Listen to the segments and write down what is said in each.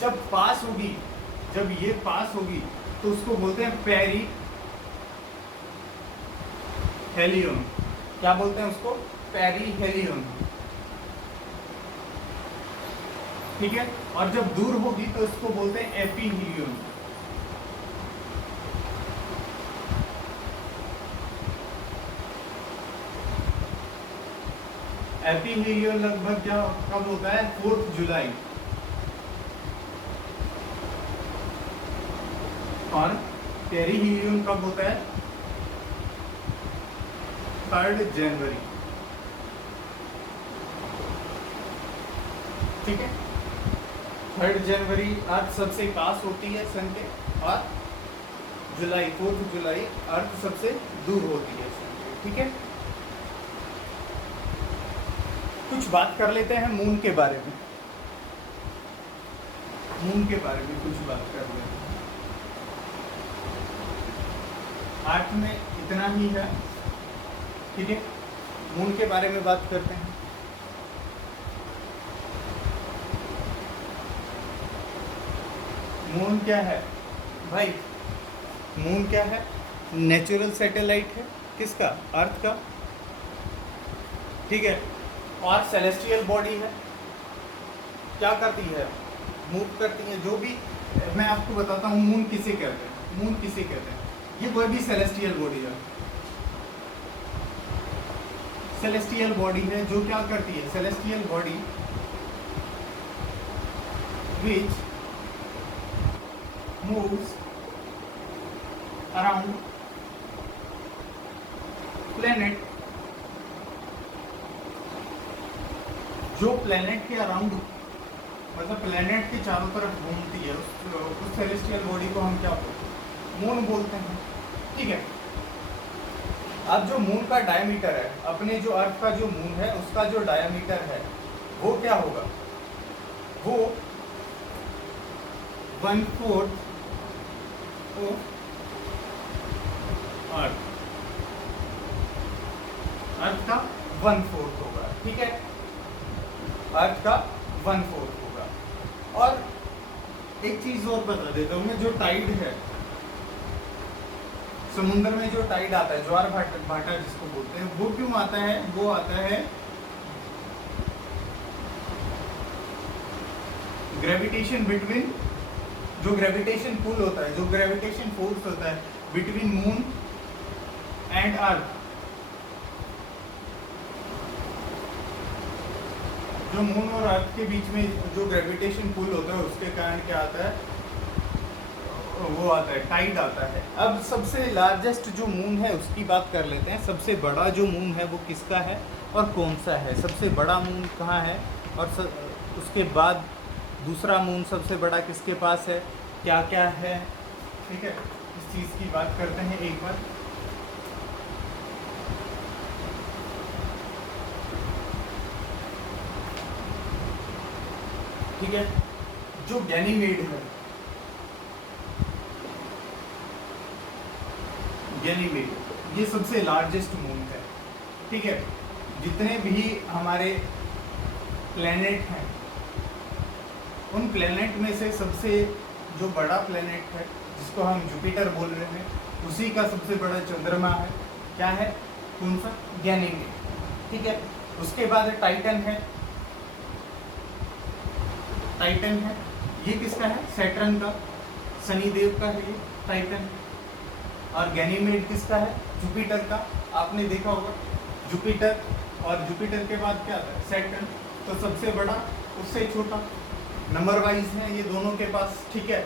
जब पास होगी, जब ये पास होगी तो उसको बोलते हैं पेरी हेलियन। क्या बोलते हैं उसको? Perihelion. ठीक है। और जब दूर होगी तो इसको बोलते हैं एपीहीलियन। एपीहीलियन लगभग क्या कब होता है? 4 जुलाई। और पेरीहीलियन कब होता है? 3 जनवरी। ठीक है। 3 जनवरी अर्थ सबसे पास होती है सन के, और जुलाई 4 जुलाई अर्थ सबसे दूर होती है सन के। ठीक है। कुछ बात कर लेते हैं मून के बारे में। मून के बारे में कुछ बात कर लेते हैं। आर्ट में इतना ही है। ठीक है। मून के बारे में बात करते हैं। मून क्या है भाई? मून क्या है? नेचुरल सैटेलाइट है। किसका? अर्थ का। ठीक है। और सेलेस्टियल बॉडी है। क्या करती है? मूव करती है। जो भी मैं आपको बताता हूँ मून किसे कहते हैं। मून किसे कहते हैं? ये कोई भी सेलेस्टियल बॉडी है। सेलेस्टियल बॉडी है जो क्या करती है? Celestial body which moves around planet, जो प्लेनेट के अराउंड, मतलब प्लेनेट के चारों तरफ घूमती है, उस सेलेस्टियल बॉडी को हम क्या बोलते हैं? मून बोलते हैं। ठीक है। अब जो मून का डायमीटर है, अपने जो अर्थ का जो मून है उसका जो डायमीटर है वो क्या होगा? वो 1/4 अर्थ, अर्थ का 1/4 होगा। ठीक है। अर्थ का 1/4 होगा। और एक चीज और बता देता हूँ मैं, जो टाइड है समुद्र में, जो टाइड आता है, ज्वार भाटा जिसको बोलते हैं, वो क्यों आता है? वो आता है ग्रेविटेशन बिटवीन, जो ग्रेविटेशन पुल होता है, जो ग्रेविटेशन फोर्स होता है बिटवीन मून एंड अर्थ, जो मून और अर्थ के बीच में जो ग्रेविटेशन पुल होता है उसके कारण क्या आता है? वो आता है, टाइड आता है। अब सबसे लार्जेस्ट जो मून है उसकी बात कर लेते हैं। सबसे बड़ा जो मून है वो किसका है और कौन सा है? सबसे बड़ा मून कहाँ है? और उसके बाद दूसरा मून सबसे बड़ा किसके पास है? क्या क्या है? ठीक है। इस चीज़ की बात करते हैं एक बार। ठीक है। जो गैनीमेड है, गैनीमेड, ये सबसे लार्जेस्ट मून है। ठीक है। जितने भी हमारे प्लेनेट हैं उन प्लेनेट में से सबसे जो बड़ा प्लेनेट है जिसको हम जुपिटर बोल रहे हैं, उसी का सबसे बड़ा चंद्रमा है। क्या है? कौन सा? गैनीमेड। ठीक है। उसके बाद टाइटन है। टाइटन है, ये किसका है? सैटर्न का, शनिदेव का है ये टाइटन। और गैनीमेड किसका है? जुपिटर का। आपने देखा होगा जुपिटर, और जुपिटर के बाद क्या आता है? सैटर्न। तो सबसे बड़ा, उससे छोटा, नंबर वाइज है ये दोनों के पास। ठीक है।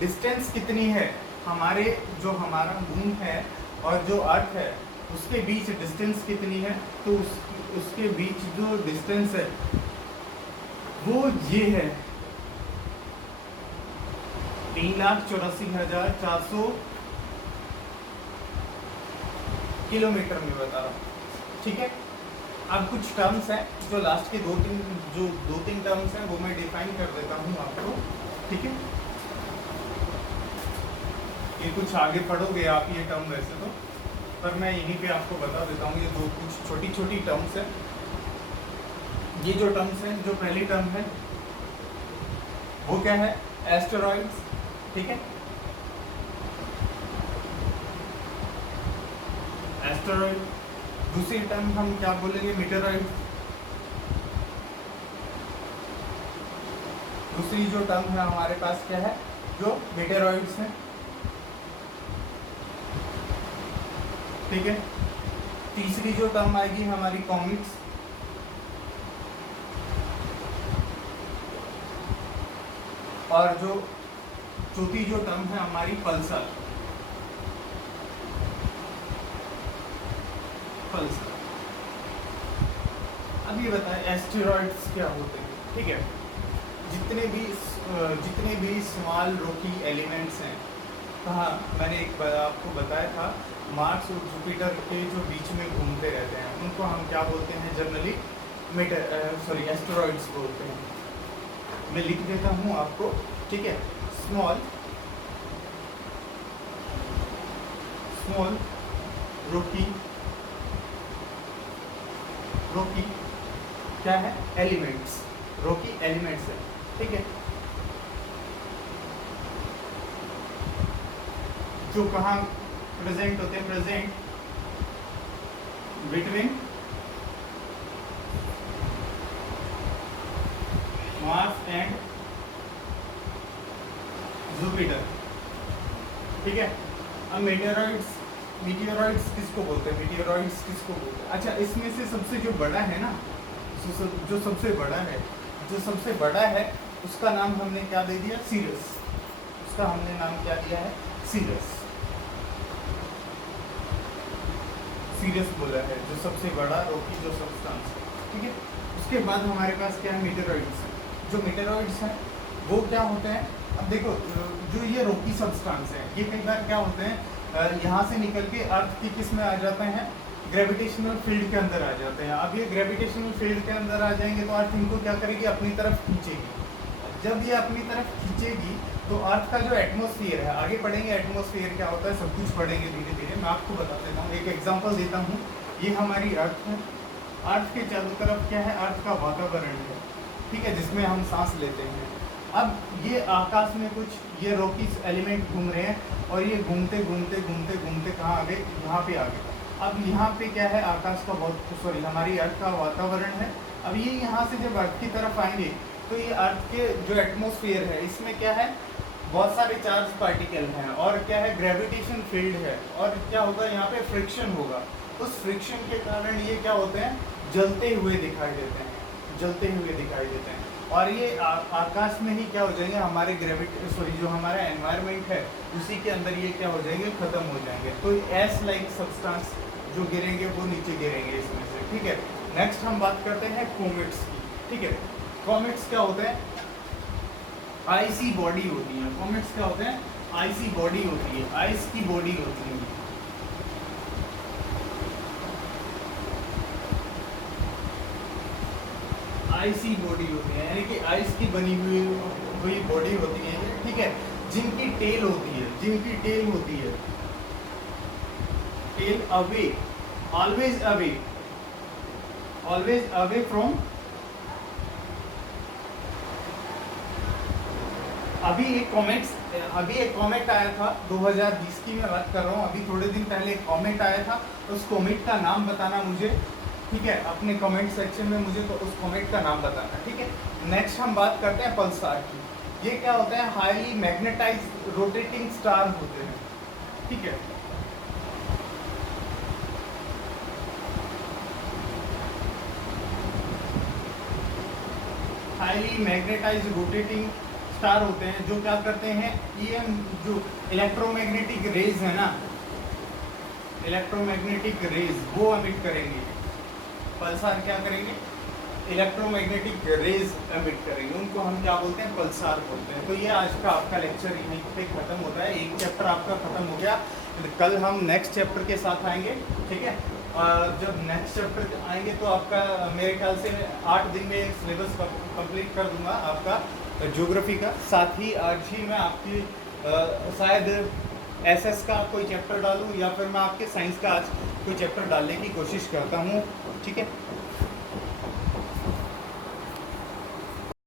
डिस्टेंस कितनी है? हमारे जो हमारा मून है और जो अर्थ है उसके बीच डिस्टेंस कितनी है? तो उसके बीच जो डिस्टेंस है वो ये है 3,84,400 किलोमीटर में बता रहा हूँ। ठीक है। अब कुछ टर्म्स हैं जो लास्ट के दो तीन टर्म्स हैं वो मैं डिफाइन कर देता हूँ आपको। ठीक है। ये कुछ आगे पढ़ोगे आप ये टर्म वैसे तो, पर मैं यहीं पे आपको बता देता हूँ। ये दो कुछ छोटी छोटी टर्म्स हैं। ये जो टर्म्स हैं, जो पहली टर्म है वो क्या है? एस्टेरॉइड्स। ठीक है, एस्टेरॉइड। दूसरी टर्म हम क्या बोलेंगे? मीटेरॉइड। दूसरी जो टर्म है हमारे पास क्या है? जो मीटेरॉइड्स हैं। ठीक है, तीसरी जो टर्म आएगी हमारी कॉमेट्स। और जो चौथी जो टर्म है हमारी पल्सर। पल्सर। अब ये बताएं एस्टेरॉइड्स क्या होते हैं? ठीक है, जितने भी स्मॉल रॉकी एलिमेंट्स हैं, कहाँ मैंने एक बार आपको बताया था, मार्स और जुपिटर के जो बीच में घूमते रहते हैं उनको हम क्या बोलते हैं? जनरली एस्टेरॉइड्स बोलते हैं। मैं लिख देता हूँ आपको। ठीक है, स्मॉल रॉकी क्या है? एलिमेंट्स। रॉकी एलिमेंट्स है। ठीक है, जो कहाँ प्रेजेंट होते हैं? Present between Mars and Jupiter. ठीक है, अब मीटियोरॉइड्स किसको बोलते हैं? मीटियोरॉइड्स किसको बोलते हैं? अच्छा, इसमें से सबसे जो बड़ा है ना, जो सबसे बड़ा है उसका नाम हमने क्या दे दिया? सीरस। उसका हमने नाम क्या दिया है? सीरस बोला है, जो सबसे बड़ा रॉकी जो सब्सटेंस है। ठीक है, उसके बाद हमारे पास क्या है? मीटेरॉइड्स है। जो मीटेरॉइड्स हैं वो क्या होते हैं? अब देखो, जो ये रॉकी सब्सटेंस है ये कई बार क्या होते हैं, यहाँ से निकल के अर्थ की किस में आ जाते हैं? ग्रेविटेशनल फील्ड के अंदर आ जाते हैं। अब ये ग्रेविटेशनल फील्ड के अंदर आ जाएंगे तो अर्थ इनको क्या करेगी? अपनी तरफ खींचेगी। जब ये अपनी तरफ खींचेगी तो अर्थ का जो एटमॉस्फेयर है, आगे पढ़ेंगे एटमॉस्फेयर क्या होता है, सब कुछ पढ़ेंगे धीरे धीरे। मैं आपको बता देता हूँ, एक एग्जांपल देता हूँ। ये हमारी अर्थ है। अर्थ के चारों तरफ क्या है? अर्थ का वातावरण है। ठीक है, जिसमें हम सांस लेते हैं। अब ये आकाश में कुछ ये रॉकी एलिमेंट घूम रहे हैं और ये घूमते घूमते घूमते घूमते कहाँ आ गए? यहाँ पे आ गए। अब यहाँ पे क्या है? आकाश का हमारी अर्थ का वातावरण है। अब ये यहाँ से जब अर्थ की तरफ आएंगे तो ये अर्थ के जो एटमॉस्फेयर है इसमें क्या है? बहुत सारे चार्ज पार्टिकल हैं और क्या है? ग्रेविटेशन फील्ड है। और क्या होगा? यहाँ पे फ्रिक्शन होगा। उस फ्रिक्शन के कारण ये क्या होते हैं? जलते हुए दिखाई देते हैं। और ये आकाश में ही क्या हो जाएंगे? हमारे जो हमारा एनवायरनमेंट है उसी के अंदर ये क्या हो जाएंगे? खत्म हो जाएंगे। तो एस लाइक सब्सटेंस जो गिरेंगे वो नीचे गिरेंगे इसमें से। ठीक है, नेक्स्ट हम बात करते हैं कॉमेट्स की। ठीक है, कॉमेट्स क्या होते हैं? आइसी बॉडी होती है। कॉमेट्स क्या होते हैं? आइसी बॉडी होती है, आइस की बॉडी होती है। आइसी बॉडी होती है, यानी कि आइस की बनी हुई बॉडी होती है। ठीक है, जिनकी टेल होती है, tail away, always away from. अभी एक कॉमेट आया था 2020 की मैं बात कर रहा हूँ। अभी थोड़े दिन पहले एक कॉमेट आया था। उस कॉमेट का नाम बताना मुझे। ठीक है, अपने कमेंट सेक्शन में मुझे तो उस कॉमेट का नाम बताना। ठीक है, नेक्स्ट हम बात करते हैं पल्सार की। ये क्या होता है? हाईली मैग्नेटाइज्ड रोटेटिंग स्टार होते हैं। ठीक है, हाईली मैग्नेटाइज्ड रोटेटिंग स्टार होते हैं जो क्या करते हैं? जो इलेक्ट्रोमैग्नेटिक रेज है ना, इलेक्ट्रोमैग्नेटिक रेज वो एमिट करेंगे। पल्सार क्या करेंगे? इलेक्ट्रोमैग्नेटिक रेज एमिट करेंगे। उनको हम क्या बोलते हैं? पल्सार बोलते हैं। तो ये आज का आपका लेक्चर यहीं पे खत्म होता है। एक चैप्टर आपका खत्म हो गया। कल हम नेक्स्ट चैप्टर के साथ आएंगे। ठीक है, जब नेक्स्ट चैप्टर आएंगे तो आपका मेरे ख्याल से 8 दिन में सिलेबस कंप्लीट कर दूंगा आपका ज्योग्राफी का। साथ ही आज ही मैं आपकी शायद एसएस का कोई चैप्टर डालूं या फिर मैं आपके साइंस का आज कोई चैप्टर डालने की कोशिश करता हूं। ठीक है।